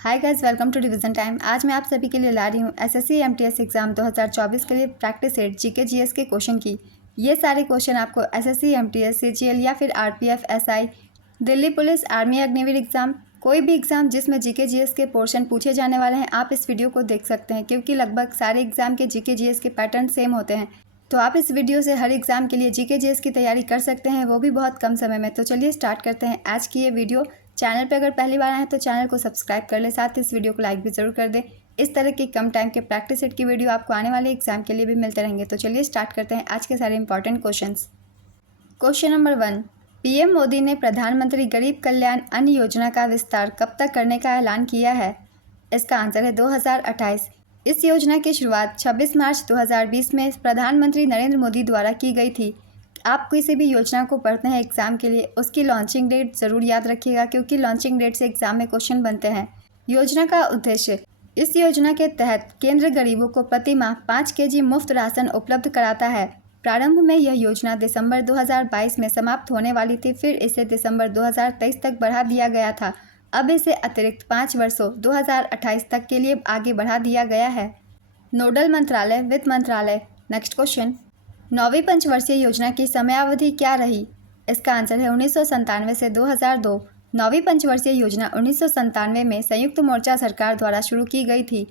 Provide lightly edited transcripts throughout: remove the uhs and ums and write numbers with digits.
Hi guys, welcome to revision time. आज मैं आप सभी के लिए ला रही हूँ एसएससी एमटीएस एग्जाम 2024 के लिए प्रैक्टिस सेट जीके जीएस के क्वेश्चन की। ये सारे क्वेश्चन आपको एसएससी एमटीएस सीजीएल या फिर RPF SI, Delhi police, army, Agniveer exam, कोई भी एग्जाम जिसमें जीके जीएस के पोर्शन पूछे जाने वाले हैं, आप इस वीडियो को देख सकते हैं क्योंकि लगभग सारे एग्जाम के जीके जीएस के पैटर्न सेम होते हैं। तो आप इस वीडियो से हर एग्जाम के लिए जीके जीएस की तैयारी कर सकते हैं, वो भी बहुत कम समय में। तो चलिए स्टार्ट करते हैं आज की ये वीडियो। चैनल पे अगर पहली बार आए हैं तो चैनल को सब्सक्राइब कर ले, साथ ही इस वीडियो को लाइक भी ज़रूर कर दें। इस तरह की कम टाइम के प्रैक्टिस सेट की वीडियो आपको आने वाले एग्जाम के लिए भी मिलते रहेंगे। तो चलिए स्टार्ट करते हैं आज के सारे important questions. Question number 1, PM Modi ने प्रधानमंत्री गरीब कल्याण अन्न योजना का विस्तार कब तक करने का ऐलान किया है? इसका आंसर है 2028। इस योजना की शुरुआत 26 मार्च 2020 में प्रधानमंत्री नरेंद्र मोदी द्वारा की गई थी। आप किसी भी योजना को पढ़ते हैं एग्जाम के लिए, उसकी लॉन्चिंग डेट ज़रूर याद रखिएगा क्योंकि लॉन्चिंग डेट से एग्जाम में क्वेश्चन बनते हैं। योजना का उद्देश्य, इस योजना के तहत केंद्र गरीबों को प्रति माह 5 केजी मुफ्त राशन उपलब्ध कराता है। प्रारंभ में यह योजना दिसंबर 2022 में समाप्त होने वाली थी, फिर इसे दिसंबर 2023 तक बढ़ा दिया गया था। अब इसे अतिरिक्त 5 वर्षों 2028 तक के लिए आगे बढ़ा दिया गया है। नोडल मंत्रालय वित्त मंत्रालय। नेक्स्ट क्वेश्चन, 9वीं पंचवर्षीय योजना की समयावधि क्या रही? इसका आंसर है 1997 से 2002। 9वीं पंचवर्षीय योजना 1997 में संयुक्त मोर्चा सरकार द्वारा शुरू की गई थी।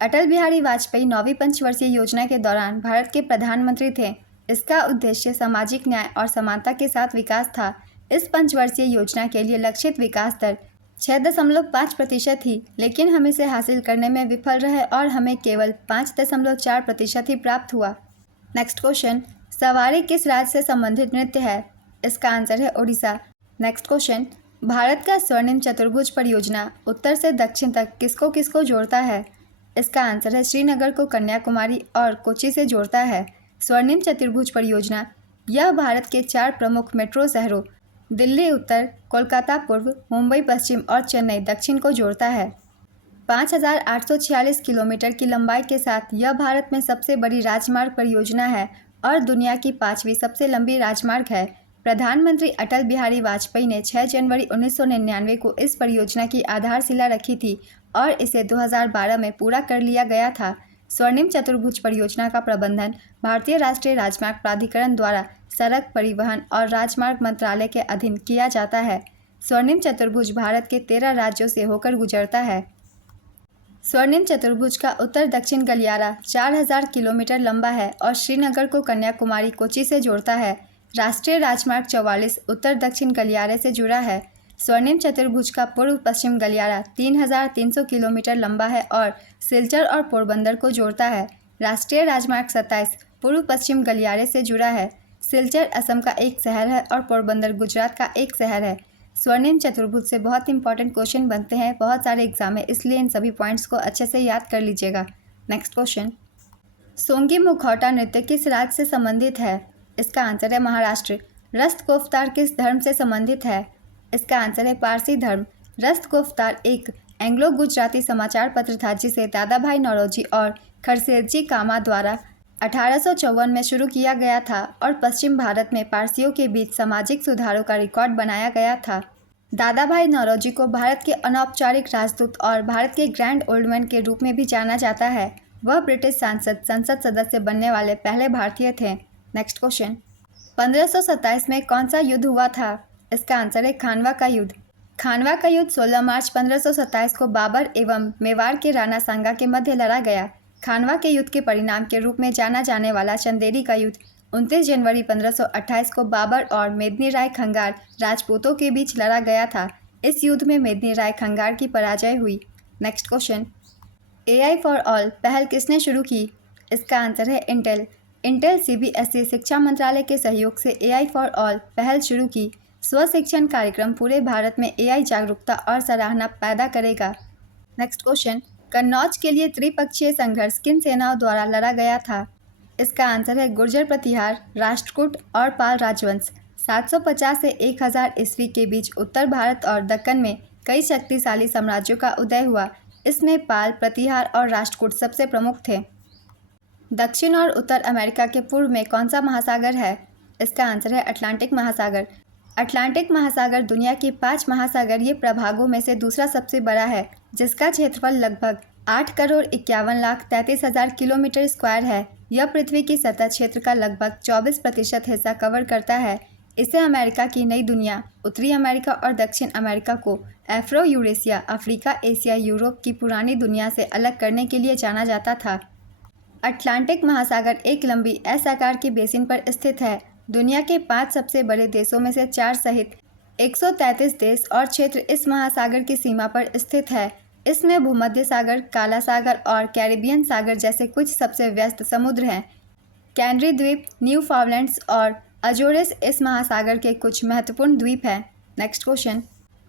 अटल बिहारी वाजपेयी 9वीं पंचवर्षीय योजना के दौरान भारत के प्रधानमंत्री थे। इसका उद्देश्य सामाजिक न्याय और समानता के साथ विकास था। इस पंचवर्षीय योजना के लिए लक्षित विकास दर 6.5% थी, लेकिन हम इसे हासिल करने में विफल रहे और हमें केवल 5.4% ही प्राप्त हुआ। नेक्स्ट क्वेश्चन, सवारी किस राज्य से संबंधित नृत्य है? इसका आंसर है ओडिशा। नेक्स्ट क्वेश्चन, भारत का स्वर्णिम चतुर्भुज परियोजना उत्तर से दक्षिण तक किसको किसको जोड़ता है? इसका आंसर है श्रीनगर को कन्याकुमारी और कोच्चि से जोड़ता है। स्वर्णिम चतुर्भुज परियोजना यह भारत के 4 प्रमुख मेट्रो शहरों दिल्ली उत्तर, कोलकाता पूर्व, मुंबई पश्चिम और चेन्नई दक्षिण को जोड़ता है। 5,846 किलोमीटर की लंबाई के साथ यह भारत में सबसे बड़ी राजमार्ग परियोजना है और दुनिया की 5वीं सबसे लंबी राजमार्ग है। प्रधानमंत्री अटल बिहारी वाजपेयी ने 6 जनवरी 1999 को इस परियोजना की आधारशिला रखी थी और इसे 2012 में पूरा कर लिया गया था। स्वर्णिम चतुर्भुज परियोजना का प्रबंधन भारतीय राष्ट्रीय राजमार्ग प्राधिकरण द्वारा सड़क परिवहन और राजमार्ग मंत्रालय के अधीन किया जाता है। स्वर्णिम चतुर्भुज भारत के 13 राज्यों से होकर गुजरता है। स्वर्णिम चतुर्भुज का उत्तर दक्षिण गलियारा 4000 किलोमीटर लंबा है और श्रीनगर को कन्याकुमारी कोच्चि से जोड़ता है। राष्ट्रीय राजमार्ग 44 उत्तर दक्षिण गलियारे से जुड़ा है। स्वर्णिम चतुर्भुज का पूर्व पश्चिम गलियारा 3300 किलोमीटर लंबा है और सिलचर और पोरबंदर को जोड़ता है। राष्ट्रीय राजमार्ग 27 पूर्व पश्चिम गलियारे से जुड़ा है। सिलचर असम का एक शहर है और पोरबंदर गुजरात का एक शहर है। स्वर्णिम चतुर्भुज से बहुत इंपॉर्टेंट क्वेश्चन बनते हैं बहुत सारे एग्जाम में, इसलिए इन सभी पॉइंट्स को अच्छे से याद कर लीजिएगा। नेक्स्ट क्वेश्चन, सोंगी मुखौटा नृत्य किस राज्य से संबंधित है? इसका आंसर है महाराष्ट्र। रस्त कोफ्तार किस धर्म से संबंधित है? इसका आंसर है पारसी धर्म। रस्त कोफ्तार एक एंग्लो गुजराती समाचार पत्र था जिसे दादा भाई नौरोजी और खरसेरजी कामा द्वारा 1854 में शुरू किया गया था और पश्चिम भारत में पारसियों के बीच सामाजिक सुधारों का रिकॉर्ड बनाया गया था। दादा भाई नौरोजी को भारत के अनौपचारिक राजदूत और भारत के ग्रैंड ओल्ड मैन के रूप में भी जाना जाता है। वह ब्रिटिश संसद सदस्य बनने वाले पहले भारतीय थे। नेक्स्ट क्वेश्चन, 1527 में कौन सा युद्ध हुआ था? इसका आंसर है खानवा का युद्ध। खानवा का युद्ध 16 मार्च 1527 को बाबर एवं मेवाड़ के राणा सांगा के मध्य लड़ा गया। खानवा के युद्ध के परिणाम के रूप में जाना जाने वाला चंदेरी का युद्ध 29 जनवरी 1528 को बाबर और मेदिनी राय खंगार राजपूतों के बीच लड़ा गया था। इस युद्ध में मेदिनी राय खंगार की पराजय हुई। Next question, AI for all पहल किसने शुरू की? इसका आंसर है इंटेल। इंटेल CBSE शिक्षा मंत्रालय के सहयोग से AI फॉर ऑल पहल शुरू की। स्व शिक्षण कार्यक्रम पूरे भारत में AI जागरूकता और सराहना पैदा करेगा। नेक्स्ट क्वेश्चन, कन्नौज के लिए त्रिपक्षीय संघर्ष किन सेनाओं द्वारा लड़ा गया था? इसका आंसर है गुर्जर प्रतिहार, राष्ट्रकूट और पाल राजवंश। 750 से 1000 ईस्वी के बीच उत्तर भारत और दक्कन में कई शक्तिशाली साम्राज्यों का उदय हुआ। इसमें पाल, प्रतिहार और राष्ट्रकूट सबसे प्रमुख थे। दक्षिण और उत्तर अमेरिका के पूर्व में कौन सा महासागर है? इसका आंसर है अटलांटिक महासागर। अटलांटिक महासागर दुनिया के 5 महासागरीय प्रभागों में से दूसरा सबसे बड़ा है। जिसका क्षेत्रफल लगभग 8,51,33,000 किलोमीटर स्क्वायर है। यह पृथ्वी की सतह क्षेत्र का लगभग 24% हिस्सा कवर करता है। इसे अमेरिका की नई दुनिया, उत्तरी अमेरिका और दक्षिण अमेरिका को Afro Eurasia, Africa, Asia, Europe की पुरानी दुनिया से अलग करने के लिए जाना जाता था। अटलांटिक महासागर एक लंबी एस आकार की बेसिन पर स्थित है। दुनिया के 5 सबसे बड़े देशों में से 4 सहित 133 देश और क्षेत्र इस महासागर की सीमा पर स्थित है। इसमें भूमध्य सागर, काला सागर और कैरिबियन सागर जैसे कुछ सबसे व्यस्त समुद्र हैं। कैनरी द्वीप, न्यूफाउंडलैंड्स और अजोरेस इस महासागर के कुछ महत्वपूर्ण द्वीप हैं। नेक्स्ट क्वेश्चन,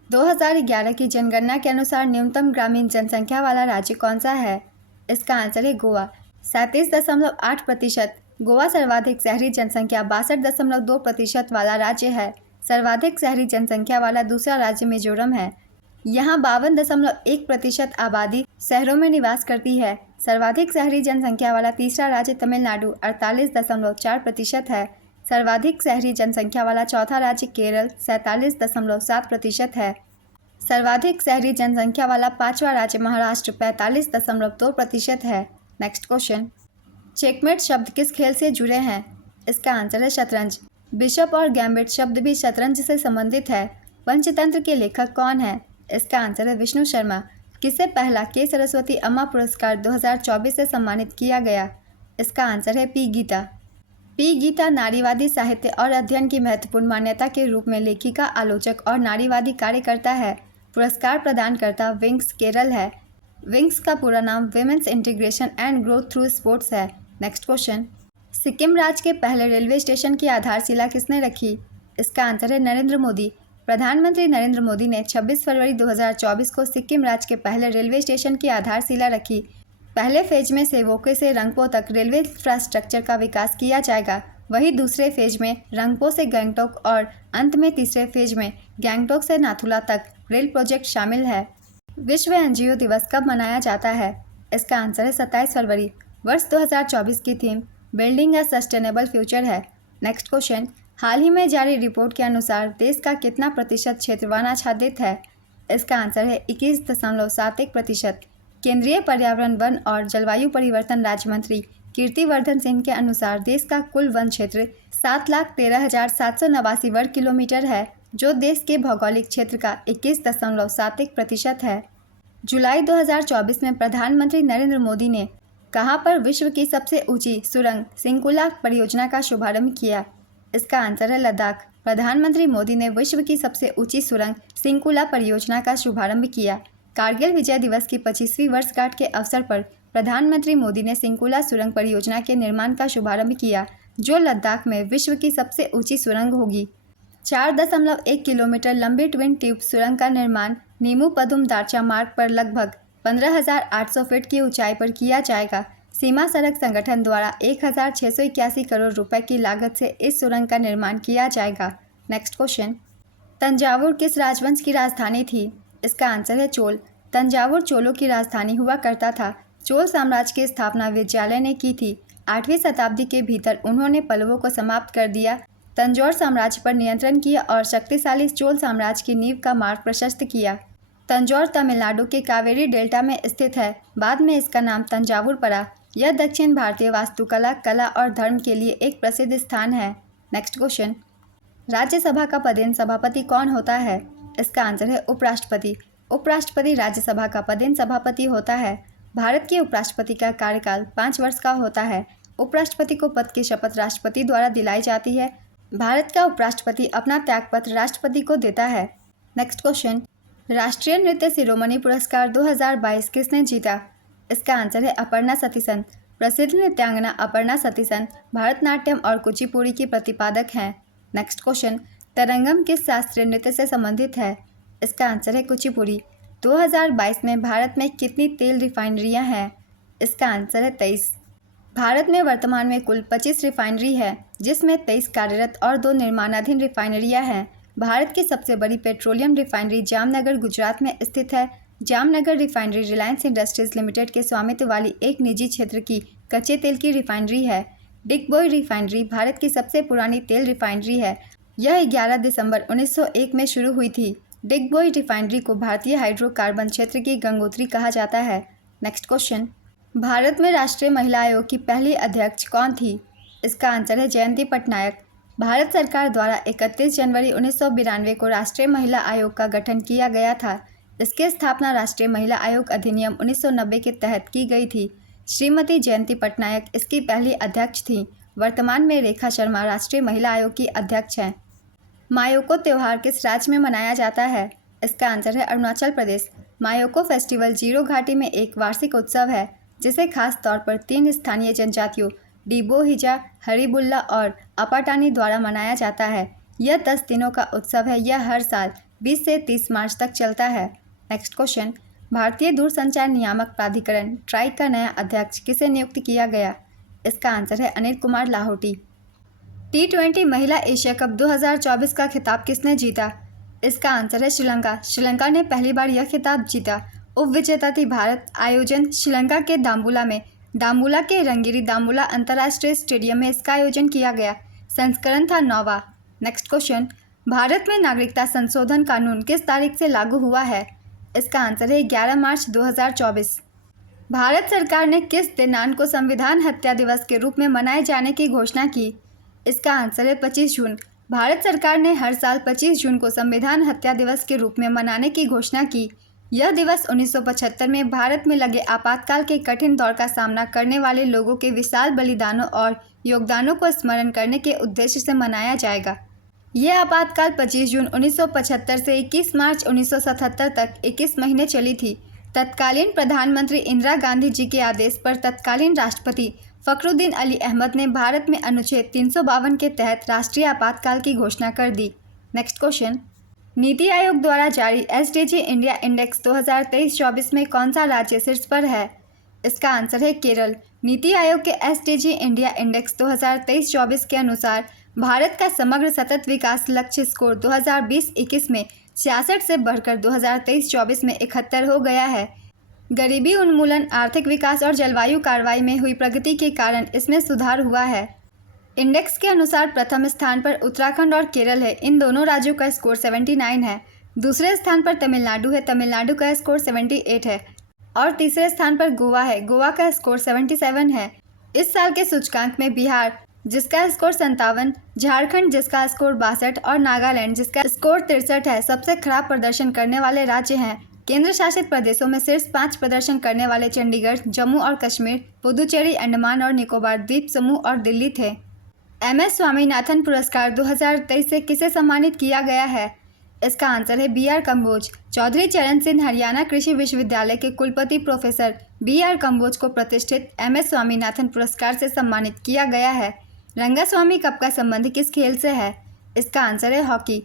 2011 की जनगणना के अनुसार न्यूनतम ग्रामीण जनसंख्या वाला राज्य कौन सा है? इसका आंसर है गोवा, 37.8%। गोवा सर्वाधिक शहरी जनसंख्या 62.2% वाला राज्य है। सर्वाधिक शहरी जनसंख्या वाला दूसरा राज्य मिजोरम है। यहाँ 52.1% आबादी शहरों में निवास करती है। सर्वाधिक शहरी जनसंख्या वाला तीसरा राज्य तमिलनाडु 48.4% है। सर्वाधिक शहरी जनसंख्या वाला चौथा राज्य केरल 47.7% है। सर्वाधिक शहरी जनसंख्या वाला पांचवा राज्य महाराष्ट्र 45.2% है। नेक्स्ट क्वेश्चन, चेकमेट शब्द किस खेल से जुड़े हैं? इसका आंसर है शतरंज। बिशप और गैम्बिट शब्द भी शतरंज से संबंधित है। पंचतंत्र के लेखक कौन है? इसका आंसर है विष्णु शर्मा। किसे पहला के सरस्वती अम्मा पुरस्कार 2024 से सम्मानित किया गया? इसका आंसर है पी गीता। पी गीता नारीवादी साहित्य और अध्ययन की महत्वपूर्ण मान्यता के रूप में लेखिका, आलोचक और नारीवादी कार्यकर्ता है। पुरस्कार प्रदानकर्ता विंग्स केरल है। विंग्स का पूरा नाम women's integration and growth through sports है। नेक्स्ट क्वेश्चन, सिक्किम राज्य के पहले रेलवे स्टेशन की आधारशिला किसने रखी? इसका आंसर है नरेंद्र मोदी। प्रधानमंत्री नरेंद्र मोदी ने 26 फरवरी 2024 को सिक्किम राज्य के पहले रेलवे स्टेशन की आधारशिला रखी। पहले फेज में सेवोके से रंगपो तक रेलवे इंफ्रास्ट्रक्चर का विकास किया जाएगा। वहीं दूसरे फेज में रंगपो से गंगटोक और अंत में तीसरे फेज में गंगटोक से नाथुला तक रेल प्रोजेक्ट शामिल है। विश्व एनजीओ दिवस कब मनाया जाता है? इसका आंसर है 27 फरवरी। वर्ष 2024 की theme building a sustainable future है। नेक्स्ट क्वेश्चन, हाल ही में जारी रिपोर्ट के अनुसार देश का कितना प्रतिशत क्षेत्र वनाच्छादित है? इसका आंसर है 21.71%। केंद्रीय पर्यावरण, वन और जलवायु परिवर्तन राज्य मंत्री कीर्तिवर्धन सिंह के अनुसार देश का कुल वन क्षेत्र 7,13,789 वर्ग किलोमीटर है, जो देश के भौगोलिक क्षेत्र का 21.71% है। जुलाई 2024 में प्रधानमंत्री नरेंद्र मोदी ने कहां पर विश्व की सबसे ऊंची सुरंग सिंकुला परियोजना का शुभारंभ किया? इसका आंसर है लद्दाख। प्रधानमंत्री मोदी ने विश्व की सबसे ऊंची सुरंग सिंकुला परियोजना का शुभारंभ किया। कारगिल विजय दिवस की 25वीं वर्षगांठ के अवसर पर प्रधानमंत्री मोदी ने सिंकुला सुरंग परियोजना के निर्माण का शुभारंभ किया, जो लद्दाख में विश्व की सबसे ऊंची सुरंग होगी। 4.1 किलोमीटर लंबी ट्विन ट्यूब सुरंग का निर्माण नीमू पदुम दारचा मार्ग पर लगभग 15,800 फीट की ऊंचाई पर किया जाएगा। सीमा सड़क संगठन द्वारा 1,681 करोड़ रुपए की लागत से इस सुरंग का निर्माण किया जाएगा। नेक्स्ट क्वेश्चन, तंजावुर किस राजवंश की राजधानी थी? इसका आंसर है चोल। तंजावुर चोलों की राजधानी हुआ करता था। चोल साम्राज्य की स्थापना विजयालय ने की थी। 8वीं शताब्दी के भीतर उन्होंने पल्लवों को समाप्त कर दिया, तंजौर साम्राज्य पर नियंत्रण किया और शक्तिशाली चोल साम्राज्य की नींव का मार्ग प्रशस्त किया। तंजौर तमिलनाडु के कावेरी डेल्टा में स्थित है। बाद में इसका नाम तंजावुर पड़ा। यह दक्षिण भारतीय वास्तुकला, कला और धर्म के लिए एक प्रसिद्ध स्थान है। नेक्स्ट क्वेश्चन, राज्यसभा का पदेन सभापति कौन होता है? इसका आंसर है उपराष्ट्रपति। उपराष्ट्रपति राज्यसभा का पदेन सभापति होता है। भारत के उपराष्ट्रपति का कार्यकाल 5 वर्ष का होता है। उपराष्ट्रपति को पद की शपथ राष्ट्रपति द्वारा दिलाई जाती है। भारत का उपराष्ट्रपति अपना त्यागपत्र राष्ट्रपति को देता है। नेक्स्ट क्वेश्चन, राष्ट्रीय नृत्य शिरोमणि पुरस्कार 2022 किसने जीता? इसका आंसर है अपर्णा सतीसन। प्रसिद्ध नृत्यांगना अपर्णा सतीसन भरतनाट्यम और कुचिपुड़ी की प्रतिपादक हैं। नेक्स्ट क्वेश्चन, तरंगम किस शास्त्रीय नृत्य से संबंधित है? इसका आंसर है कुचिपुड़ी। 2022 में भारत में कितनी तेल रिफाइनरियां हैं? इसका आंसर है 23। भारत में वर्तमान में कुल 25 रिफाइनरी है, जिसमें 23 कार्यरत और 2 निर्माणाधीन रिफाइनरियां हैं। भारत की सबसे बड़ी पेट्रोलियम रिफाइनरी जामनगर गुजरात में स्थित है। Jamnagar refinery Reliance industries limited के स्वामित्व वाली एक निजी क्षेत्र की कच्चे तेल की रिफाइनरी है। डिगबोई रिफाइनरी भारत की सबसे पुरानी तेल रिफाइनरी है। यह 11 दिसंबर 1901 में शुरू हुई थी। डिगबोई रिफाइनरी को भारतीय हाइड्रोकार्बन क्षेत्र की गंगोत्री कहा जाता है। नेक्स्ट क्वेश्चन, भारत में राष्ट्रीय महिला आयोग की पहली अध्यक्ष कौन थी? इसका आंसर है जयंती पटनायक। भारत सरकार द्वारा 31 जनवरी 1992 को राष्ट्रीय महिला आयोग का गठन किया गया था। इसकी स्थापना राष्ट्रीय महिला आयोग अधिनियम 1990 के तहत की गई थी। श्रीमती जयंती पटनायक इसकी पहली अध्यक्ष थीं। वर्तमान में रेखा शर्मा राष्ट्रीय महिला आयोग की अध्यक्ष हैं। मायोको त्यौहार किस राज्य में मनाया जाता है? इसका आंसर है अरुणाचल प्रदेश। मायोको फेस्टिवल जीरो घाटी में एक वार्षिक उत्सव है जिसे खास तौर पर 3 स्थानीय जनजातियों डिबो हिजा, हरिबुल्ला और अपाटानी द्वारा मनाया जाता है। यह 10 दिनों का उत्सव है। यह हर साल 20 से 30 मार्च तक चलता है। नेक्स्ट क्वेश्चन, भारतीय दूरसंचार नियामक प्राधिकरण ट्राई का नया अध्यक्ष किसे नियुक्त किया गया? इसका आंसर है अनिल कुमार लाहोटी। T20 महिला एशिया कप 2024 का खिताब किसने जीता? इसका आंसर है श्रीलंका। श्रीलंका ने पहली बार यह खिताब जीता। उपविजेता थी भारत। आयोजन श्रीलंका के दाम्बुला में। दाम्बुला के रंगीरी दाम्बुला अंतर्राष्ट्रीय स्टेडियम में इसका आयोजन किया गया। संस्करण था 9वां। नेक्स्ट क्वेश्चन, भारत में नागरिकता संशोधन कानून किस तारीख से लागू हुआ है? इसका आंसर है 11 मार्च 2024। भारत सरकार ने किस दिनांक को संविधान हत्या दिवस के रूप में मनाए जाने की घोषणा की? इसका आंसर है 25 जून। भारत सरकार ने हर साल 25 जून को संविधान हत्या दिवस के रूप में मनाने की घोषणा की। यह दिवस 1975 में भारत में लगे आपातकाल के कठिन दौर का सामना करने वाले लोगों के विशाल बलिदानों और योगदानों को स्मरण करने के उद्देश्य से मनाया जाएगा। यह आपातकाल 25 जून 1975 से 21 मार्च 1977 तक 21 महीने चली थी। तत्कालीन प्रधानमंत्री इंदिरा गांधी जी के आदेश पर तत्कालीन राष्ट्रपति फखरुद्दीन अली अहमद ने भारत में अनुच्छेद 352 के तहत राष्ट्रीय आपातकाल की घोषणा कर दी। नेक्स्ट क्वेश्चन, नीति आयोग द्वारा जारी SDG इंडिया इंडेक्स 2023-24 में कौन सा राज्य शीर्ष पर है? इसका आंसर है केरल। नीति आयोग के SDG इंडिया इंडेक्स 2023-24 के अनुसार भारत का समग्र सतत विकास लक्ष्य स्कोर 2020-21 में 66 से बढ़कर 2023-24 में 71 हो गया है। गरीबी उन्मूलन, आर्थिक विकास और जलवायु कार्रवाई में हुई प्रगति के कारण इसमें सुधार हुआ है। इंडेक्स के अनुसार प्रथम स्थान पर उत्तराखंड और केरल है। इन दोनों राज्यों का स्कोर 79 है। दूसरे स्थान पर तमिलनाडु है। तमिलनाडु का स्कोर 78 है और तीसरे स्थान पर गोवा है। गोवा का स्कोर 77 है। इस साल के सूचकांक में बिहार जिसका स्कोर 57, झारखंड जिसका स्कोर 62 और नागालैंड जिसका स्कोर 63 है सबसे खराब प्रदर्शन करने वाले राज्य हैं। केंद्र शासित प्रदेशों में शीर्ष 5 प्रदर्शन करने वाले चंडीगढ़, जम्मू और कश्मीर, पुदुचेरी, अंडमान और निकोबार द्वीप समूह और दिल्ली थे। MS स्वामीनाथन पुरस्कार 2023 से किसे सम्मानित किया गया है? इसका आंसर है BR कम्बोज। चौधरी चरण सिंह हरियाणा कृषि विश्वविद्यालय के कुलपति प्रोफेसर BR कम्बोज को प्रतिष्ठित MS स्वामीनाथन पुरस्कार से सम्मानित किया गया है। रंगास्वामी कप का संबंध किस खेल से है? इसका आंसर है हॉकी।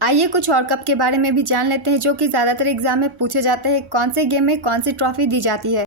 आइए कुछ और कप के बारे में भी जान लेते हैं जो कि ज़्यादातर एग्जाम में पूछे जाते हैं। कौन से गेम में कौन सी ट्रॉफी दी जाती है?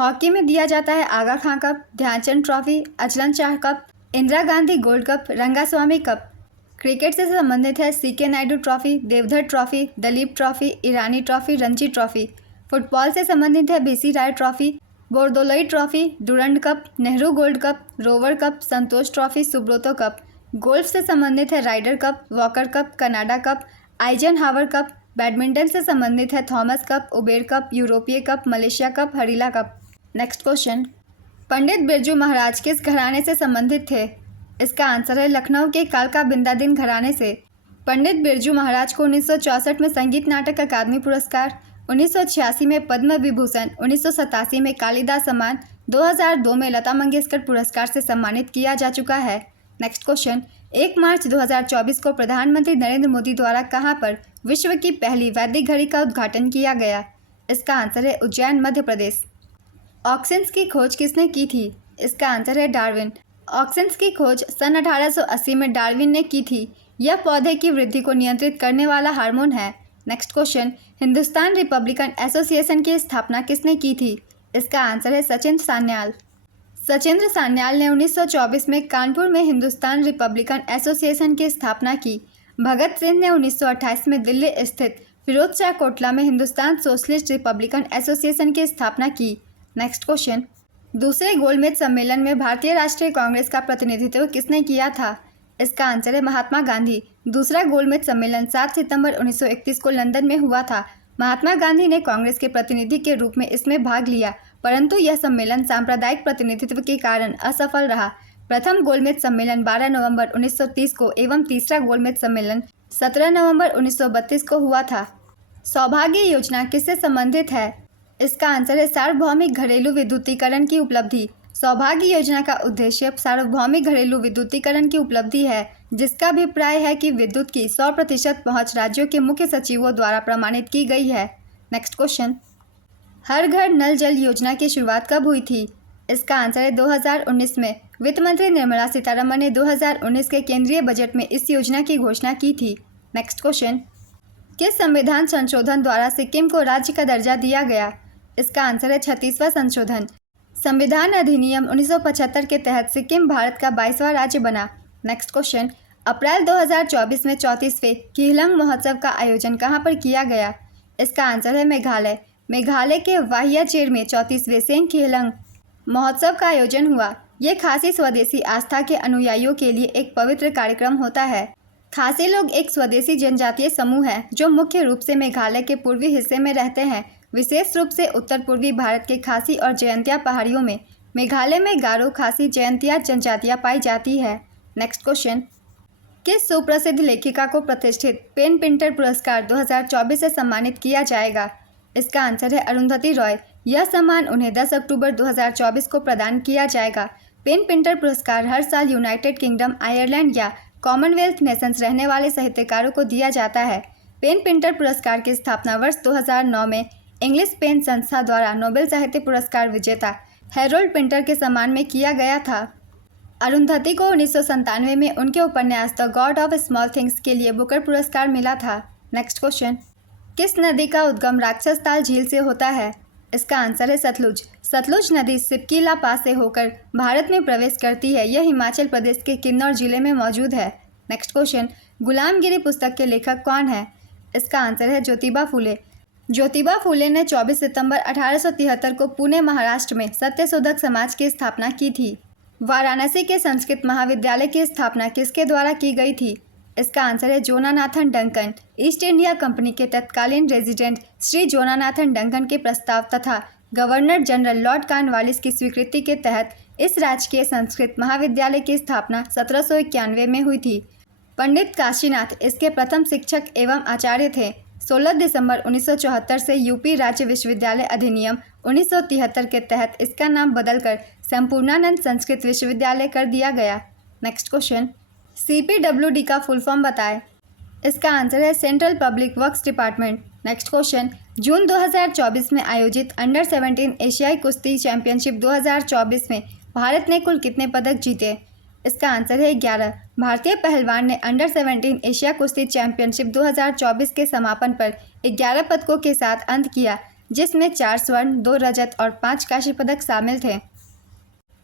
हॉकी में दिया जाता है आगा खां कप, ध्यानचंद ट्रॉफी, अचलन Shah cup, Indira Gandhi gold cup, Rangaswamy cup. Cricket से संबंधित है CK Naidu trophy, Deodhar trophy, Duleep trophy, Irani trophy, Ranji trophy. Football से संबंधित है BC Roy trophy, Bordoloi trophy, Durand cup, Nehru gold cup, Rover cup, Santosh trophy, Subroto cup. Golf से संबंधित है Ryder cup, Walker cup, Canada cup, Eisenhower cup. Badminton से संबंधित है थॉमस कप, उबेर कप, यूरोपीय कप, मलेशिया कप, हरीला cup. Next question, Pandit Birju Maharaj किस घराने से संबंधित थे? इसका आंसर है लखनऊ के कालका बिंदादिन घराने से। पंडित बिरजू महाराज को 1964 में संगीत नाटक अकादमी पुरस्कार, 1986 में पद्म विभूषण, 1987 में कालिदास सम्मान, 2002 में लता मंगेशकर पुरस्कार से सम्मानित किया जा चुका है। नेक्स्ट क्वेश्चन, 1 मार्च 2024 को प्रधानमंत्री नरेंद्र मोदी द्वारा कहां पर विश्व की पहली वैदिक घड़ी का उद्घाटन किया गया? इसका आंसर है उज्जैन, मध्य प्रदेश। ऑक्सिन्स की खोज किसने की थी? इसका आंसर है डार्विन। ऑक्सिन्स की खोज सन 1880 में डार्विन ने की थी। यह पौधे की वृद्धि को नियंत्रित करने वाला हार्मोन है। Next question, Hindustan Republican association की स्थापना किसने की थी? इसका आंसर है सचिंद्र सान्याल। सचिंद्र सान्याल ने 1924 में कानपुर में हिंदुस्तान रिपब्लिकन एसोसिएशन की स्थापना की। भगत सिंह ने 1928 में दिल्ली स्थित फिरोज शाह कोटला में हिंदुस्तान सोशलिस्ट रिपब्लिकन एसोसिएशन की स्थापना की। नेक्स्ट क्वेश्चन, दूसरे गोलमेज सम्मेलन में भारतीय राष्ट्रीय कांग्रेस का प्रतिनिधित्व किसने किया था? इसका आंसर है महात्मा गांधी। दूसरा गोलमेज सम्मेलन 7 सितंबर 1931 को लंदन में हुआ था। महात्मा गांधी ने कांग्रेस के प्रतिनिधि के रूप में इसमें भाग लिया, परंतु यह सम्मेलन सांप्रदायिक प्रतिनिधित्व के कारण असफल रहा। प्रथम गोलमेज सम्मेलन 12 नवंबर 1930 को एवं तीसरा गोलमेज सम्मेलन 17 नवंबर 1932 को हुआ था। सौभाग्य योजना किससे संबंधित है? इसका आंसर है सार्वभौमिक घरेलू विद्युतीकरण की उपलब्धि। सौभाग्य योजना का उद्देश्य सार्वभौमिक घरेलू विद्युतीकरण की उपलब्धि है, जिसका अभिप्राय है कि विद्युत की 100% पहुंच राज्यों के मुख्य सचिवों द्वारा प्रमाणित की गई है। नेक्स्ट क्वेश्चन, हर घर नल जल योजना की शुरुआत कब हुई थी? इसका आंसर है 2019 में। वित्त मंत्री निर्मला सीतारमण ने 2019 के केंद्रीय बजट में इस योजना की घोषणा की थी। नेक्स्ट क्वेश्चन, किस संविधान संशोधन द्वारा सिक्किम को राज्य का दर्जा दिया गया? इसका आंसर है 36वां संशोधन। संविधान अधिनियम 1975 के तहत सिक्किम भारत का 22वां राज्य बना। नेक्स्ट क्वेश्चन, अप्रैल 2024 में 34वें किहलंग महोत्सव का आयोजन कहां पर किया गया? इसका आंसर है मेघालय। मेघालय के वाहियाचेर में 34वें सेंग किहलंग महोत्सव का आयोजन हुआ। ये खासी स्वदेशी आस्था के अनुयायियों के लिए एक पवित्र कार्यक्रम होता है। खासी लोग एक स्वदेशी जनजातीय समूह है जो मुख्य रूप से मेघालय के पूर्वी हिस्से में रहते हैं, विशेष रूप से उत्तर पूर्वी भारत के खासी और जयंतिया पहाड़ियों में। मेघालय में गारो, खासी, जयंतिया जनजातियाँ पाई जाती है। नेक्स्ट क्वेश्चन, किस सुप्रसिद्ध लेखिका को प्रतिष्ठित पेन पिंटर पुरस्कार 2024 से सम्मानित किया जाएगा? इसका आंसर है अरुंधति रॉय। यह सम्मान उन्हें 10 अक्टूबर 2024 को प्रदान किया जाएगा। पेन पिंटर पुरस्कार हर साल यूनाइटेड किंगडम, आयरलैंड या कॉमनवेल्थ नेशंस रहने वाले साहित्यकारों को दिया जाता है। पेन पिंटर पुरस्कार की स्थापना वर्ष 2009 में इंग्लिश पेन संस्था द्वारा नोबेल साहित्य पुरस्कार विजेता हैरोल्ड पिंटर के सम्मान में किया गया था। अरुंधति को 1997 में उनके उपन्यास the God of small things के लिए बुकर पुरस्कार मिला था। नेक्स्ट क्वेश्चन, किस नदी का उद्गम राक्षस ताल झील से होता है? इसका आंसर है सतलुज। सतलुज नदी सिपकीला पास से होकर भारत में प्रवेश करती है। यह हिमाचल प्रदेश के किन्नौर जिले में मौजूद है। नेक्स्ट क्वेश्चन, गुलामगिरी पुस्तक के लेखक कौन है? इसका आंसर है ज्योतिबा फुले। ज्योतिबा फुले ने 24 सितंबर 1873 को पुणे, महाराष्ट्र में सत्यशोधक समाज की स्थापना की थी। वाराणसी के संस्कृत महाविद्यालय की स्थापना किसके द्वारा की गई थी? इसका आंसर है जोनानाथन डंकन। ईस्ट इंडिया कंपनी के तत्कालीन रेजिडेंट श्री जोनानाथन डंकन के प्रस्ताव तथा गवर्नर जनरल लॉर्ड कॉर्नवालिस की स्वीकृति के तहत इस राजकीय संस्कृत महाविद्यालय की स्थापना 1791 में हुई थी। पंडित काशीनाथ इसके प्रथम शिक्षक एवं आचार्य थे। 16 दिसंबर 1974 से यूपी राज्य विश्वविद्यालय अधिनियम 1973 के तहत इसका नाम बदलकर संपूर्णानंद संस्कृत विश्वविद्यालय कर दिया गया। नेक्स्ट क्वेश्चन, CPWD का फुल फॉर्म बताएं। इसका आंसर है central public works department. Next question, June 2024 में आयोजित अंडर 17 एशियाई कुश्ती चैंपियनशिप 2024 में भारत ने कुल कितने पदक जीते? इसका आंसर है 11। भारतीय पहलवान ने अंडर 17 एशिया कुश्ती चैंपियनशिप 2024 के समापन पर 11 पदकों के साथ अंत किया, जिसमें 4 स्वर्ण, 2 रजत और 5 कांस्य पदक शामिल थे।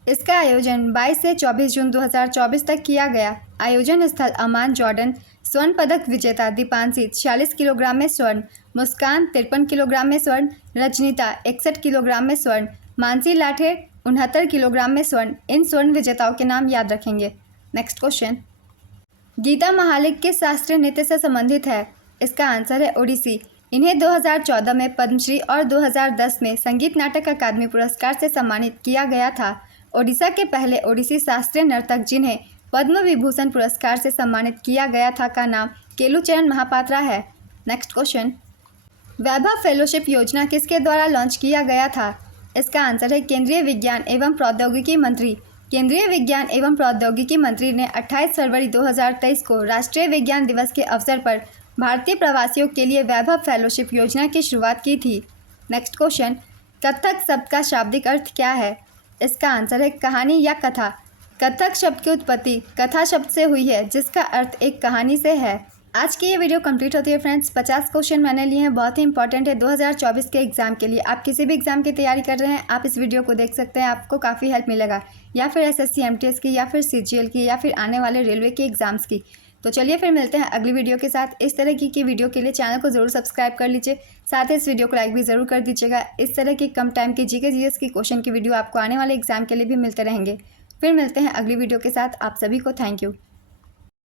इसका आयोजन 22 से 24 जून 2024 तक किया गया। आयोजन स्थल अमान, जॉर्डन। स्वर्ण पदक विजेता दीपांशी 46 किलोग्राम में स्वर्ण, मुस्कान 53 किलोग्राम में स्वर्ण, रजनीता 61 किलोग्राम में स्वर्ण, मानसी लाठे 69 किलोग्राम में स्वर्ण। इन स्वर्ण विजेताओं के नाम याद रखेंगे। नेक्स्ट क्वेश्चन, गीता महालिक किस शास्त्रीय नृत्य से संबंधित है? इसका आंसर है ओडिसी। इन्हें 2014 में पद्मश्री और 2010 में संगीत नाटक अकादमी पुरस्कार से सम्मानित किया गया था। ओडिशा के पहले ओडिसी शास्त्रीय नर्तक जिन्हें पद्म विभूषण पुरस्कार से सम्मानित किया गया था का नाम केलुचरण महापात्रा है। नेक्स्ट क्वेश्चन, वैभव फेलोशिप योजना किसके द्वारा लॉन्च किया गया था? इसका आंसर है केंद्रीय विज्ञान एवं प्रौद्योगिकी मंत्री। केंद्रीय विज्ञान एवं प्रौद्योगिकी मंत्री ने 28 फरवरी 2023 को राष्ट्रीय विज्ञान दिवस के अवसर पर भारतीय प्रवासियों के लिए वैभव फेलोशिप योजना की शुरुआत की थी। नेक्स्ट क्वेश्चन, कथक शब्द का शाब्दिक अर्थ क्या है? इसका आंसर है कहानी या कथा। कथक शब्द की उत्पत्ति कथा शब्द से हुई है, जिसका अर्थ एक कहानी से है। आज की ये वीडियो कंप्लीट होती है फ्रेंड्स। 50 क्वेश्चन मैंने लिए हैं, बहुत ही इंपॉर्टेंट है 2024 के एग्जाम के लिए। आप किसी भी एग्जाम की तैयारी कर रहे हैं, आप इस वीडियो को देख सकते हैं, आपको काफ़ी हेल्प मिलेगा, या फिर SSC MTS की, या फिर CGL की, या फिर आने वाले रेलवे के एग्जाम्स की। तो चलिए फिर मिलते हैं अगली वीडियो के साथ। इस तरह की वीडियो के लिए चैनल को ज़रूर सब्सक्राइब कर लीजिए, साथ ही इस वीडियो को लाइक भी ज़रूर कर दीजिएगा। इस तरह की कम टाइम की GK GS की क्वेश्चन की वीडियो आपको आने वाले एग्जाम के लिए भी मिलते रहेंगे। फिर मिलते हैं अगली वीडियो के साथ। आप सभी को थैंक यू।